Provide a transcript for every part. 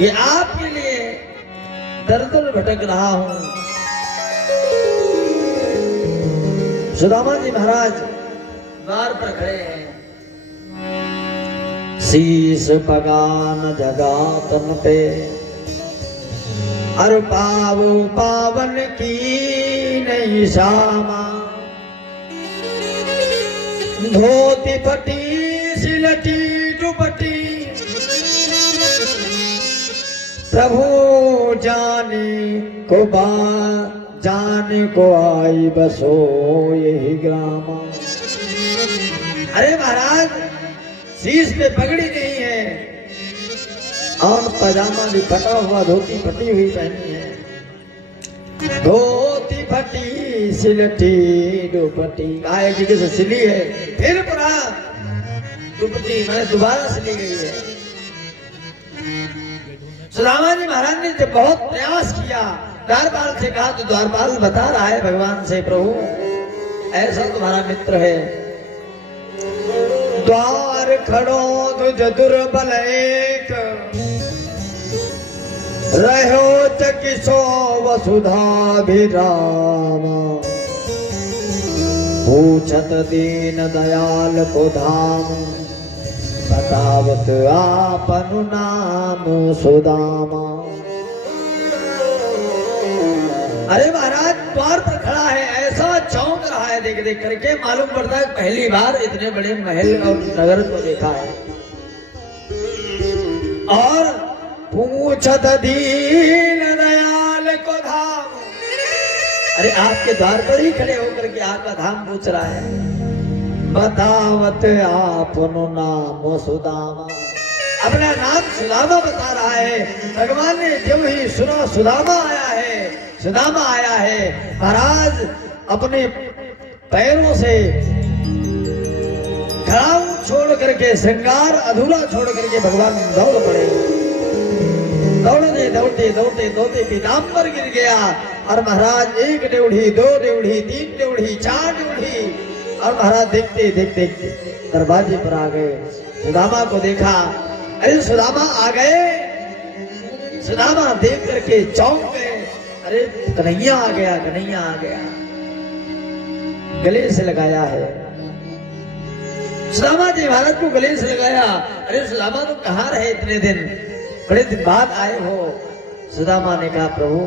ये आपके लिए दर दर भटक रहा हूं। सुदामा जी महाराज द्वार पर खड़े हैं। शीस पगान जगा तन पे अर पावो पावन की नहीं शामा। धोती फटी सिलटी दुपटी प्रभु जाने को जाने को आई बसो यही ग्रामा। अरे महाराज शीश पे पगड़ी नहीं है और पजामा भी फटा हुआ, धोती फटी हुई पहनी है। धोती फटी सिलटी दुपट्टी काय जी से सिली है, फिर पूरा दुपट्टी मैंने दोबारा सिली गई है। सुदामा जी महाराज ने जब बहुत प्रयास किया, द्वारपाल से कहा तो द्वारपाल बता रहा है भगवान से, प्रभु ऐसा तुम्हारा मित्र है। द्वार खड़ो तुझ दुर्बल एक रहो चकिसो वसुधाभिरामा। पूछत दीन दयाल को धाम बतावत आपनु नाम सुदामा। अरे महाराज द्वार पर खड़ा है, ऐसा चौंक रहा है देख देख करके, मालूम पड़ता है पहली बार इतने बड़े महल और नगर को देखा है। और पूछत दीन दयाल को धाम, अरे आपके द्वार पर ही खड़े होकर के आपका धाम पूछ रहा है। बतावत आपनो नाम सुदामा, अपना नाम सुदामा बता रहा है। भगवान ने जब ही सुना सुदामा आया है, सुदामा आया है, महाराज अपने पैरों से खड़ाऊ छोड़ करके, श्रृंगार अधूरा छोड़ करके भगवान दौड़ पड़े। दौड़ते दौड़ते दौड़ते दौड़ते पीताम्बर गिर गया। और महाराज एक ड्योढ़ी, दो ड्योढ़ी, तीन ड्योढ़ी, चार ड्योढ़ी, और महाराज देखते देखते दरवाजे पर आ गए। सुदामा को देखा, अरे सुदामा आ गए। सुदामा देख करके चौंक गए, अरे कन्हैया आ गया, कन्हैया आ गया। गले से लगाया है सुदामा जी महाराज को, गले से लगाया। अरे सुदामा तुम कहाँ रहे इतने दिन, बड़े दिन बाद आए हो। सुदामा ने कहा प्रभु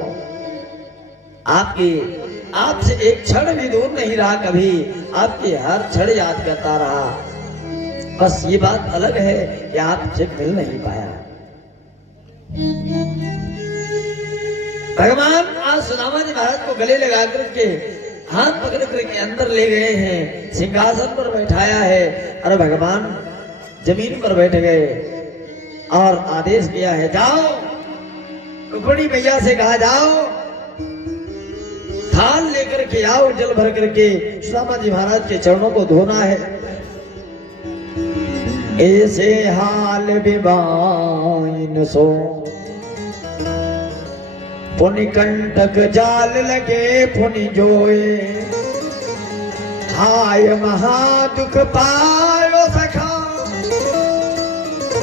आपसे एक क्षण भी दूर नहीं रहा, कभी आपके हर क्षण याद करता रहा। बस ये बात अलग है कि आपसे मिल नहीं पाया। भगवान आज सुदामा जी महाराज को गले लगा करके हाथ पकड़ करके अंदर ले गए हैं, सिंहासन पर बैठाया है। और भगवान जमीन पर बैठ गए और आदेश किया है, जाओ रुक्मिणी मैया से कहा जाओ थाल लेकर के आओ, जल भर करके सुदामा जी महाराज के चरणों को धोना है। ऐसे हाल विवाइन सो पुनि कंटक जाल लगे पुनि जोए। हाय महादुख पायो सखा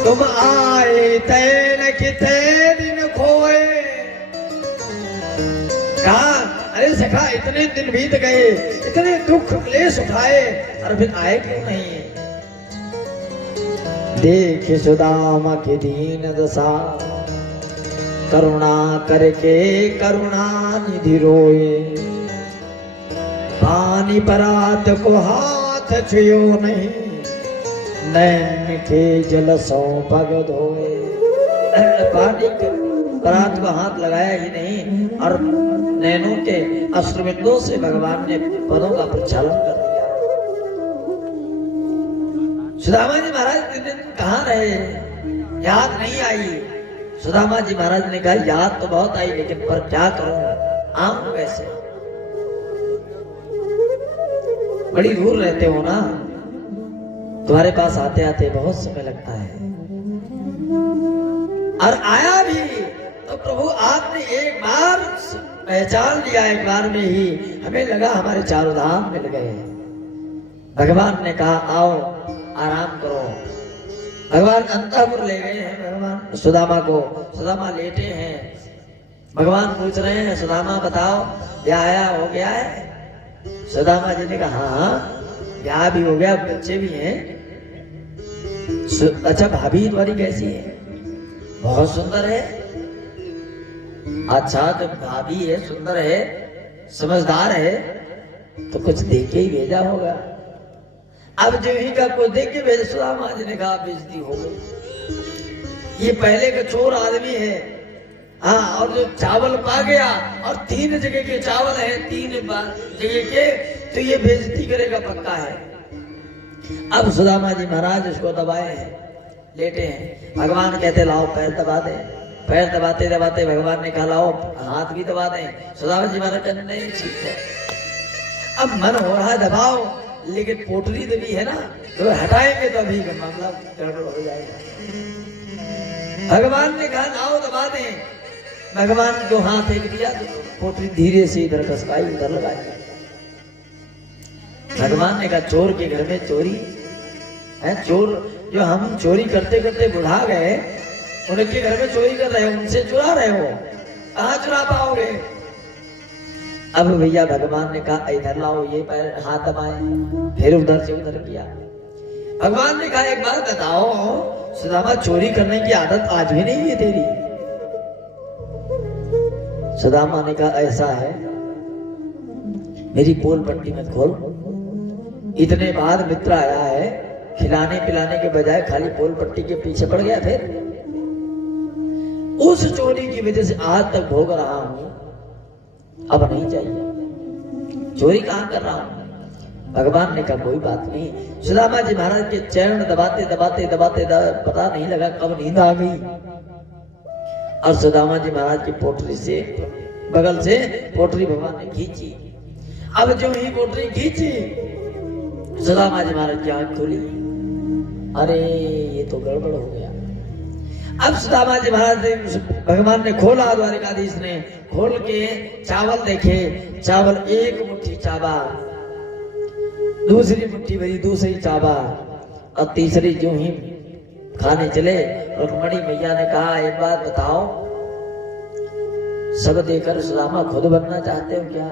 तुम आए तैन किते दिन खोए। कहा अरे सखा इतने दिन बीत गए, इतने दुख क्लेश उठाए, और फिर आए क्यों नहीं। देख सुदामा की दीन दशा करुणा करके करुणा निधि रोए। पानी परात को हाथ छुयो नहीं, नैन के जल सौ पग धोए। पानी के परात को हाथ लगाया ही नहीं, और नैनों के अश्रुबिंदों से भगवान ने पदों का प्रक्षालन कर दिया। सुदामा जी महाराज इतने दिन कहाँ रहे, याद नहीं आई। सुदामा जी महाराज ने कहा याद तो बहुत आई, लेकिन पर क्या करूं, आऊं कैसे। बड़ी दूर रहते हो ना, तुम्हारे पास आते आते बहुत समय लगता है। और आया भी तो प्रभु आपने एक बार पहचान लिया, एक बार में ही हमें लगा हमारे चारों धाम मिल गए। भगवान ने कहा आओ आराम करो। भगवान अंतःपुर ले गए हैं भगवान सुदामा को। सुदामा लेटे हैं। भगवान पूछ रहे हैं सुदामा बताओ ब्याह आया हो गया है? सुदामा जी ने कहा हाँ ब्याह भी हो गया, बच्चे भी हैं। अच्छा भाभी तुम्हारी कैसी है? बहुत सुंदर है। अच्छा तो भाभी है, सुंदर है, समझदार है, तो कुछ दे के ही भेजा होगा। अब जो ही का कुछ देख के भेज, सुदामा जी ने कहा बेइज्जती हो गई। ये पहले का चोर आदमी है। हाँ, और जो चावल पा गया और 3 जगह के चावल है, 3 जगह के, तो ये बेइज्जती करेगा पक्का है। अब सुदामा जी महाराज उसको दबाए हैं, लेटे हैं। भगवान कहते लाओ पैर दबा दे। पैर दबाते दबाते भगवान ने कहा लाओ हाथ भी दबा दें। सुदामा जी महाराज कहते नहीं ठीक है। अब मन हो रहा है दबाओ, लेकिन पोटली दबी है ना, तो हटाएंगे तो अभी मामला गड़बड़ हो जाएगा। भगवान ने कहा लाओ दबा दें। भगवान को हाथ फेंक दिया तो पोटली धीरे से इधर खसकाई, उधर लगाई। भगवान ने कहा चोर के घर में चोरी है। चोर जो हम चोरी करते करते बुढ़ा गए, उनके घर में चोरी कर रहे हो, उनसे चुरा रहे हो, कहाँ चुरा पाओगे? अब भैया भगवान ने कहा इधर लाओ, ये पैर हाथ दबाए, फिर उधर से उधर किया। भगवान ने कहा एक बात बताओ सुदामा, चोरी करने की आदत आज भी नहीं है तेरी? सुदामा ने कहा ऐसा है, मेरी पोल पट्टी मत खोल। इतने बाद मित्र आया है, खिलाने पिलाने के बजाय खाली पोल पट्टी के पीछे पड़ गया। फिर उस चोरी की वजह से आज तक भोग रहा हूं, अब नहीं चाहिए। चोरी कहां कर रहा हूं? भगवान ने कहा कोई बात नहीं। सुदामा जी महाराज के चरण दबाते दबाते दबाते पता नहीं लगा कब नींद आ गई, और सुदामा जी महाराज की पोटली से बगल से पोटली भगवान ने खींची। अब जो ही पोटली खींची, सुदामा जी महाराज की आंख खुली। अरे ये तो गड़बड़ हो गया। अब सुदामा जी महाराज ने भगवान ने खोला, द्वारिकाधीश ने खोल के चावल देखे। चावल एक मुट्ठी चावा, दूसरी मुट्ठी भरी दूसरी चावा, और तीसरी जो ही खाने चले। रुक्मणी मैया ने कहा एक बात बताओ, सब देकर सुदामा खुद बनना चाहते हो क्या?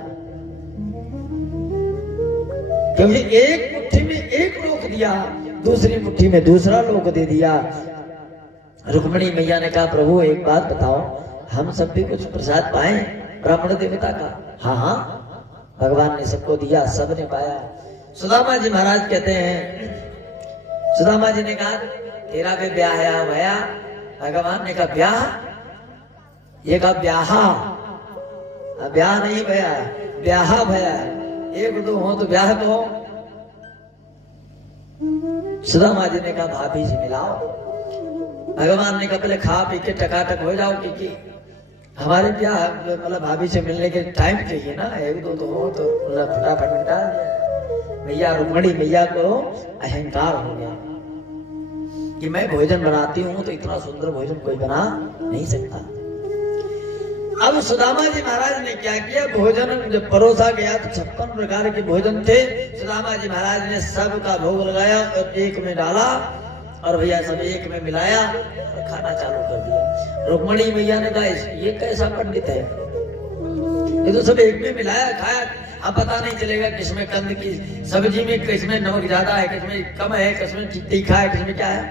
क्योंकि एक मुट्ठी में एक लोक दिया, दूसरी मुट्ठी में दूसरा लोक दे दिया। रुक्मणी मैया ने कहा प्रभु एक बात बताओ, हम सब भी कुछ प्रसाद पाए ब्राह्मण देवता का? हाँ हाँ, भगवान ने सबको दिया, सबने पाया। सुदामा जी महाराज कहते हैं, सुदामा जी ने कहा तेरा भी ब्याह भया? भगवान ने कहा ब्याह? ये कहा ब्याह, ब्याह नहीं भया, ब्याह भया। एक दो हो तो ब्याह तो हो। सुदामा जी ने कहा भाभी से मिलाओ। भगवान ने कहा पहले खा पी के टकाटक हो जाओ, क्योंकि हमारे ब्याह मतलब भाभी से मिलने के टाइम चाहिए ना, एक दो तो हो तो फटाफट मिटा दिया। भैया रुक्मणी मैया को अहंकार हो गया कि मैं भोजन बनाती हूँ तो इतना सुंदर भोजन कोई बना नहीं सकता। अब सुदामा जी महाराज ने क्या किया, भोजन जब परोसा गया तो 56 प्रकार के भोजन थे। सुदामा जी महाराज ने सबका भोग लगाया और एक में डाला, और भैया सब एक में मिलाया और खाना चालू कर दिया। रुक्मणी मैया ने कहा ये कैसा पंडित है, ये तो सब एक में मिलाया खाया, अब पता नहीं चलेगा किसमें कंद की सब्जी में किसमें नमक ज्यादा है, किसमें कम है, किसमें तीखा है, किसमें क्या है।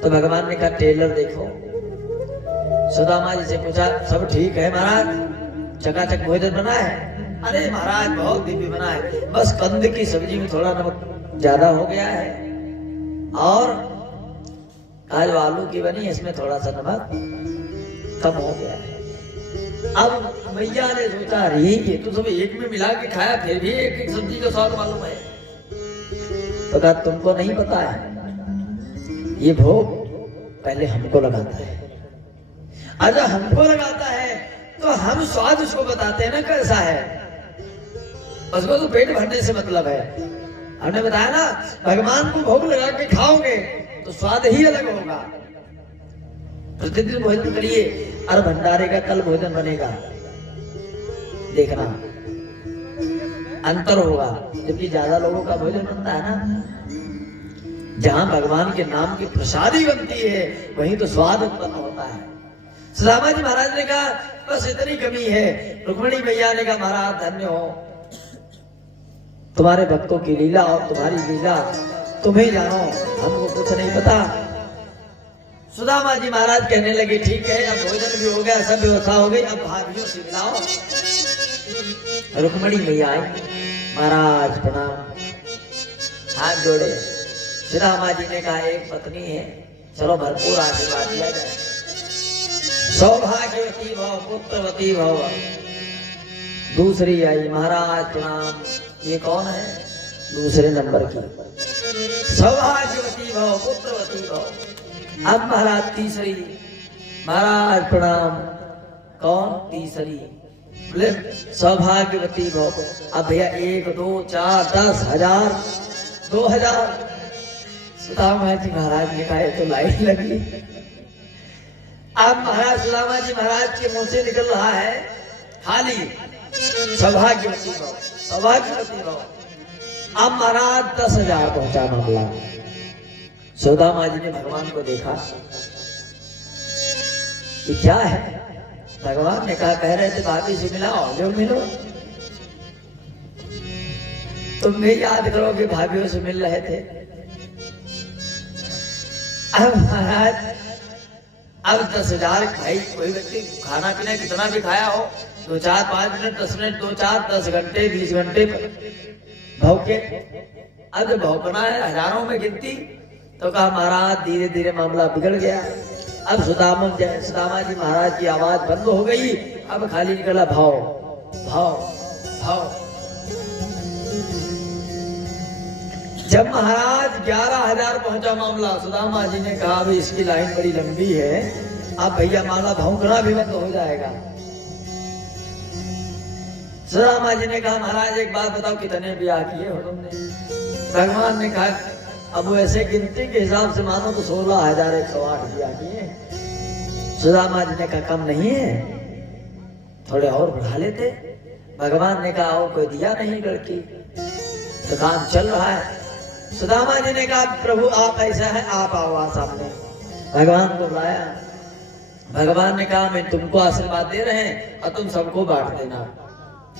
तो भगवान ने कहा टेलर देखो। सुदामा जी से पूछा सब ठीक है महाराज, चकाचक भोजन बना है? अरे महाराज बहुत दिव्य बना है, बस कंद की सब्जी में थोड़ा नमक ज्यादा हो गया है, और आज आलू की बनी इसमें थोड़ा सा नमक कम हो गया है। अब मैया ने सोचा अरे ये तो सब एक में मिला के खाया, फिर भी एक एक सब्जी का स्वाद मालूम है। तो कहा तुमको नहीं पता है, ये भोग पहले हमको लगाता है, अगर हमको लगाता है तो हम स्वाद उसको बताते हैं ना कैसा है, उसको तो पेट भरने से मतलब है। हमने बताया ना भगवान को भोग लगा के खाओगे तो स्वाद ही अलग होगा। प्रतिदिन भोजन करिए और भंडारे का कल भोजन बनेगा, देखना अंतर होगा। जबकि ज्यादा लोगों का भोजन बनता है ना, जहां भगवान के नाम की प्रसादी बनती है वहीं तो स्वाद उत्पन्न होता है। सुदामा जी महाराज ने कहा बस इतनी कमी है। रुक्मिणी मैया ने कहा महाराज धन्य हो, तुम्हारे भक्तों की लीला और तुम्हारी लीला तुम्हें जानो, हमको कुछ नहीं पता। सुदामा जी महाराज कहने लगे ठीक है, अब भोजन भी हो गया, सब व्यवस्था हो गई, अब भाभियों से मिलाओ। रुक्मिणी मैया आई, महाराज प्रणाम, हाथ जोड़े। सुदामा जी ने कहा एक पत्नी है, चलो भरपूर आशीर्वाद दिया जाए, सौभाग्यवती भव, पुत्रवती भव। दूसरी आई, महाराज प्रणाम, ये कौन है? दूसरे नंबर की, सौभाग्यवती भव, पुत्रवती भव। अब महाराज तीसरी, महाराज प्रणाम, कौन? तीसरी, बोले सौभाग्यवती भव। अब भैया 1 2 4 10 1000 2000। सुदामा जी महाराज ने कहा तो लाइन लगी। अब महाराज सुदामा जी महाराज के मुंह से निकल रहा है खाली सौभाग्यवती भव, सौभाग्यवती भव। अब महाराज 10,000 पहुंचा मामला। सुदामा जी ने भगवान को देखा, ये क्या है? भगवान ने कहा कह रहे थे भाभी से मिलाओ, जो मिलो। तुम भी याद करो कि भाभीयों से मिल रहे थे। अब महाराज अब 10,000 भाई, कोई व्यक्ति खाना पीना कितना भी खाया हो, 2 4 5 मिनट 10 मिनट 2 4 10 घंटे 20 घंटे भौके। अब जब भौकना है हजारों में गिनती, तो कहा महाराज धीरे धीरे मामला बिगड़ गया। अब सुदामा जी महाराज की आवाज बंद हो गई, अब खाली निकला भाव भाव भाव। जब महाराज 11,000 पहुंचा मामला, सुदामा जी ने कहा अभी इसकी लाइन बड़ी लंबी है, अब भैया मामला भौंकना भी बंद हो जाएगा। सुदामा जी ने कहा महाराज एक बात बताओ, कितने ब्याह किए हो तुमने? भगवान ने कहा अब वो ऐसे गिनती के हिसाब से मानो तो 16,108 ब्याह किए। सुदामा जी ने कहा कम नहीं है, थोड़े और बढ़ा लेते। भगवान ने कहा और कोई दिया नहीं लड़की, तो काम चल रहा है। सुदामा जी ने कहा प्रभु आप ऐसा है, आप आओ सामने। भगवान को बुलाया। भगवान ने कहा मैं तुमको आशीर्वाद दे रहे हैं और तुम सबको बांट देना,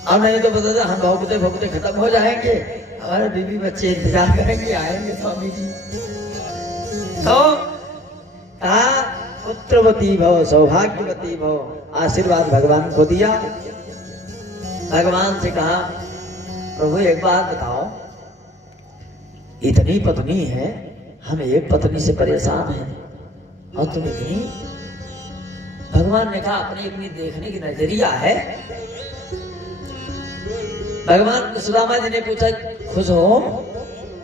और नहीं तो बता हम भौंकते भौंकते खत्म हो जाएंगे, हमारे बीवी बच्चे इंतजार करेंगे, आएंगे स्वामी जी। तो कहा पुत्रवती भव, सौभाग्यवती भव। आशीर्वाद भगवान को दिया। भगवान से कहा प्रभु एक बात बताओ, इतनी पत्नी है, हम एक पत्नी से परेशान हैं और तुम इतनी। भगवान ने कहा अपनी अपनी देखने की नजरिया है। भगवान सुदामा जी ने पूछा खुश हो?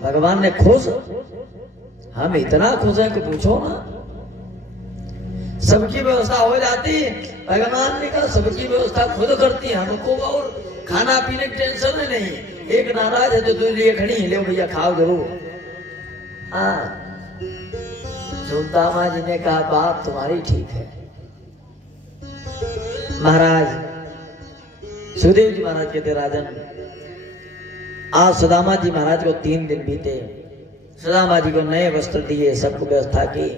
भगवान ने खुश, हम इतना खुश हैं कि पूछो ना। सबकी व्यवस्था हो जाती, भगवान ने कहा सबकी व्यवस्था खुद करती, हमको और खाना पीने की टेंशन है नहीं। एक नाराज है तो दूसरी लिए खड़ी है, ले भैया खाओ जरूर। सुदामा जी ने कहा बात तुम्हारी ठीक है। महाराज सुखदेव जी महाराज कहते राजन, आज सुदामा जी महाराज को 3 दिन बीते। सुदामा जी को नए वस्त्र दिए, सबको व्यवस्था की।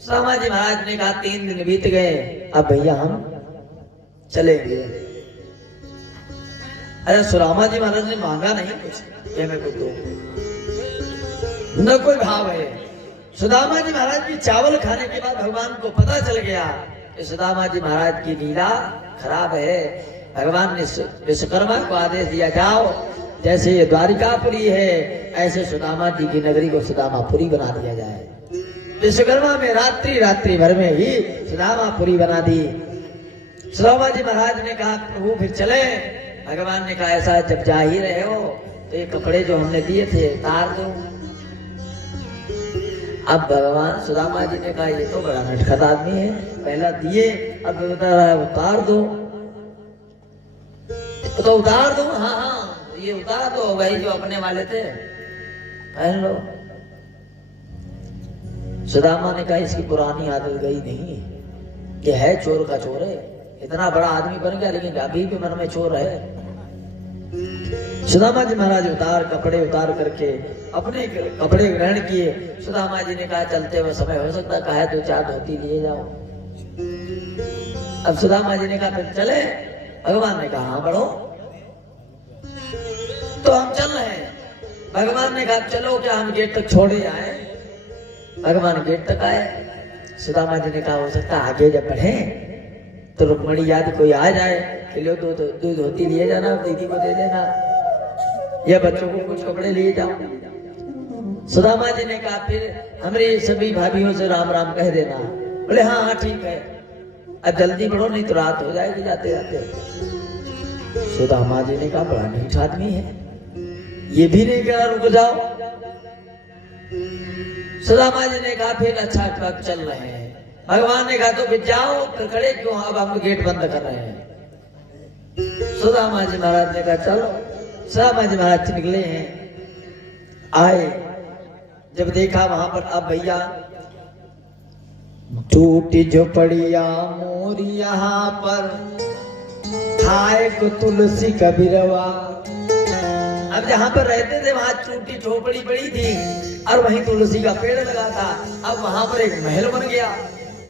सुदामा जी महाराज ने कहा 3 दिन बीत गए, अब भैया हम चलेंगे। अरे सुदामा जी महाराज ने मांगा नहीं कुछ, ये मैं कुछ दो, न कोई भाव है। सुदामा जी महाराज की चावल खाने के बाद भगवान को पता चल गया कि सुदामा जी महाराज की लीला खराब है। भगवान ने विश्वकर्मा को आदेश दिया, जाओ जैसे ये द्वारिकापुरी है ऐसे सुदामा जी की नगरी को सुदामापुरी बना दिया जाए। विश्वकर्मा में रात्रि भर में ही सुदामापुरी बना दी। सुदामा जी महाराज ने कहा प्रभु फिर चले। भगवान ने कहा ऐसा जब जा ही रहे हो तो ये कपड़े जो हमने दिए थे उतार दो। अब भगवान सुदामा जी ने कहा ये तो बड़ा नटखट आदमी है, पहला दिए अब उतार दो, तो उतार दो। हाँ हाँ ये उतार दो, वही जो अपने वाले थे पहन लो। सुदामा ने कहा इसकी पुरानी आदत गई नहीं, ये है चोर का चोर है, इतना बड़ा आदमी बन गया लेकिन अभी भी मन में चोर है। सुदामा जी महाराज कपड़े उतार करके अपने कपड़े ग्रहण किए। सुदामा जी ने कहा चलते हुए समय हो सकता कहा तो 4 धोती लिए जाओ। अब सुदामा जी ने कहा फिर चले। भगवान ने कहा हाँ बढ़ो। तो हम चल रहे हैं। भगवान ने कहा चलो क्या हम गेट तक छोड़े आए। भगवान गेट तक आए। सुदामा जी ने कहा हो सकता आगे जब बढ़े तो रुक्मणी याद कोई आ जाए कि लो दो धोती लिए जाना दीदी को दे देना या बच्चों को कुछ कपड़े लिए जाओ। सुदामा जी ने कहा फिर हमारे सभी भाभीियों से राम राम कह देना। बोले हाँ हाँ ठीक है अब जल्दी बढ़ो नहीं तो रात हो जाएगी जाते जाते। सुदामा जी ने कहा बड़ा नीच आदमी है ये भी नहीं कहा रुक जाओ। सुदामा जी ने कहा फिर अच्छा कब चल रहे हैं। भगवान ने कहा तो फिर जाओ फिर खड़े क्यों अब हम गेट बंद कर रहे हैं। सुदामा जी महाराज ने कहा चलो। सुदामा जी महाराज निकले हैं। आए जब देखा वहां पर अब भैया टूटी झोपड़िया मोरी यहाँ पर खाए को तुलसी कबीरवा। अब जहाँ पर रहते थे वहां टूटी झोपड़ी पड़ी थी और वहीं तुलसी का पेड़ लगा था। अब वहां पर एक महल बन गया।